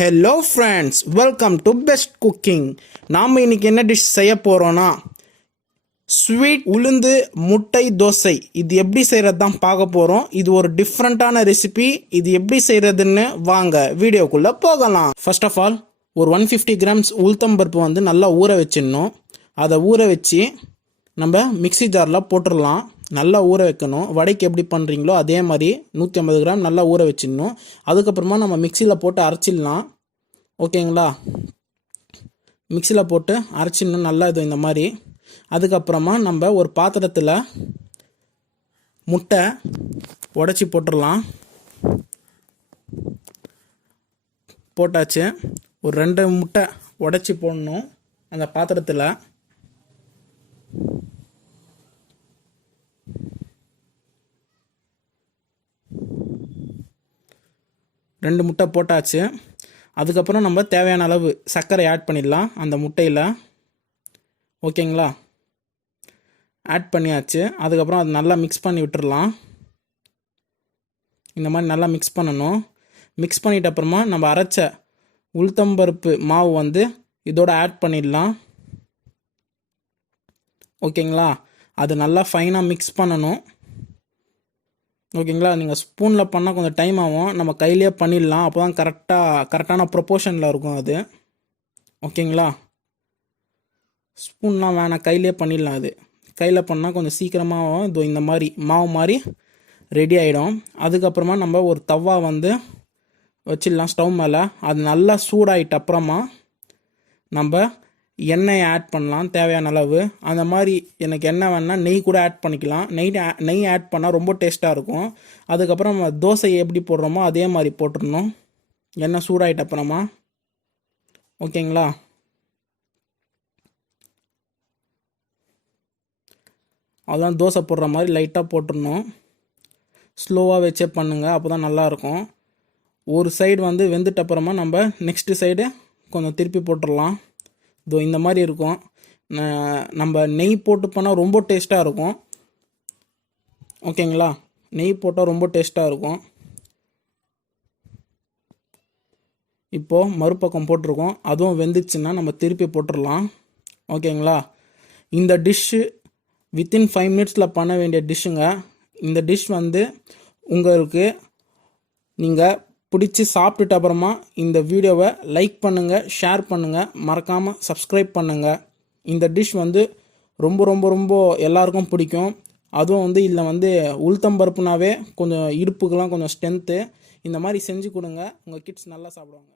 Hello friends, welcome to best cooking. நாம் இன்றைக்கி என்ன டிஷ் செய்ய போகிறோன்னா ஸ்வீட் உளுந்து முட்டை தோசை. இது எப்படி செய்கிறது தான் பார்க்க போகிறோம். இது ஒரு டிஃப்ரெண்ட்டான ரெசிபி. இது எப்படி செய்கிறதுன்னு வாங்க வீடியோக்குள்ளே போகலாம். ஃபர்ஸ்ட் ஆஃப் ஆல் ஒரு 150 கிராம்ஸ் உளுத்தம்பருப்பு வந்து நல்லா ஊற வச்சிடணும். அதை ஊற வச்சு நம்ம மிக்சி ஜாரில் போட்டுடலாம். நல்லா ஊற வைக்கணும். வடைக்கு எப்படி பண்ணுறீங்களோ அதே மாதிரி 150 கிராம் நல்லா ஊற வச்சிடணும். அதுக்கப்புறமா நம்ம மிக்சியில் போட்டு அரைச்சிடலாம். ஓகேங்களா? மிக்சியில் போட்டு அரைச்சிடணும் நல்லா இது இந்த மாதிரி. அதுக்கப்புறமா நம்ம ஒரு பாத்திரத்தில் முட்டை உடச்சி போட்டுடலாம். போட்டாச்சு. ஒரு 2 முட்டை உடச்சி போடணும் அந்த பாத்திரத்தில். ரெண்டு முட்டை போட்டாச்சு. அதுக்கப்புறம் நம்ம தேவையான அளவு சர்க்கரை ஆட் பண்ணிடலாம் அந்த முட்டையில். ஓகேங்களா? ஆட் பண்ணியாச்சு. அதுக்கப்புறம் அது நல்லா மிக்ஸ் பண்ணி விட்டுடலாம். இந்த மாதிரி நல்லா மிக்ஸ் பண்ணணும். மிக்ஸ் பண்ணிட்ட அப்புறமா நம்ம அரைச்ச உளுத்தம்பருப்பு மாவு வந்து இதோட ஆட் பண்ணிடலாம். ஓகேங்களா? அது நல்லா ஃபைனாக மிக்ஸ் பண்ணணும். ஓகேங்களா? நீங்கள் ஸ்பூனில் பண்ணால் கொஞ்சம் டைம் ஆகும். நம்ம கையிலே பண்ணிடலாம். அப்போ தான் கரெக்டான ப்ரொப்போர்ஷனில் இருக்கும் அது. ஓகேங்களா? ஸ்பூன்லாம் வேணாம், கையிலே பண்ணிடலாம். அது கையில் பண்ணால் கொஞ்சம் சீக்கிரமாகவும் இது இந்த மாதிரி மாவு மாதிரி ரெடி ஆகிடும். அதுக்கப்புறமா நம்ம ஒரு தவா வந்து வச்சிடலாம் ஸ்டவ் மேலே. அது நல்லா சூடாகிட்ட அப்புறமா நம்ம எண்ணெயை ஆட் பண்ணலாம் தேவையான அளவு. அந்த மாதிரி எனக்கு எண்ணெய் வேணால் நெய் கூட ஆட் பண்ணிக்கலாம். நெய் ஆட் பண்ணால் ரொம்ப டேஸ்ட்டாக இருக்கும். அதுக்கப்புறம் நம்ம தோசையை எப்படி போடுறோமோ அதே மாதிரி போட்டுடணும் எண்ணெய் சூடாகிட்ட அப்புறமா. ஓகேங்களா? அதான் தோசை போடுற மாதிரி லைட்டாக போட்டுடணும். ஸ்லோவாக வச்சே பண்ணுங்கள், அப்போ தான் நல்லாயிருக்கும். ஒரு சைடு வந்து வெந்துட்ட அப்புறமா நம்ம நெக்ஸ்ட்டு சைடு கொஞ்சம் திருப்பி போட்டுடலாம். இதோ இந்த மாதிரி இருக்கும். நம்ம நெய் போட்டு பண்ணால் ரொம்ப டேஸ்ட்டாக இருக்கும். ஓகேங்களா? நெய் போட்டால் ரொம்ப டேஸ்ட்டாக இருக்கும். இப்போது மறுபக்கம் போட்டிருக்கோம். அதுவும் வெந்துச்சுன்னா நம்ம திருப்பி போட்டுடலாம். ஓகேங்களா? இந்த டிஷ்ஷு வித்தின் 5 மினிட்ஸில் பண்ண வேண்டிய டிஷ்ஷுங்க. இந்த டிஷ் வந்து உங்களுக்கு நீங்கள் பிடிச்சி சாப்பிட்டுட்டு அப்புறமா இந்த வீடியோவை லைக் பண்ணுங்கள், ஷேர் பண்ணுங்கள், மறக்காமல் சப்ஸ்கிரைப் பண்ணுங்கள். இந்த டிஷ் வந்து ரொம்ப ரொம்ப ரொம்ப எல்லாருக்கும் பிடிக்கும். அதுவும் வந்து இதில் வந்து உளுத்தம்பருப்புனாவே கொஞ்சம் இடுப்புக்கெல்லாம் கொஞ்சம் ஸ்ட்ரென்த்து. இந்த மாதிரி செஞ்சு கொடுங்க, உங்கள் கிட்ஸ் நல்லா சாப்பிடுவாங்க.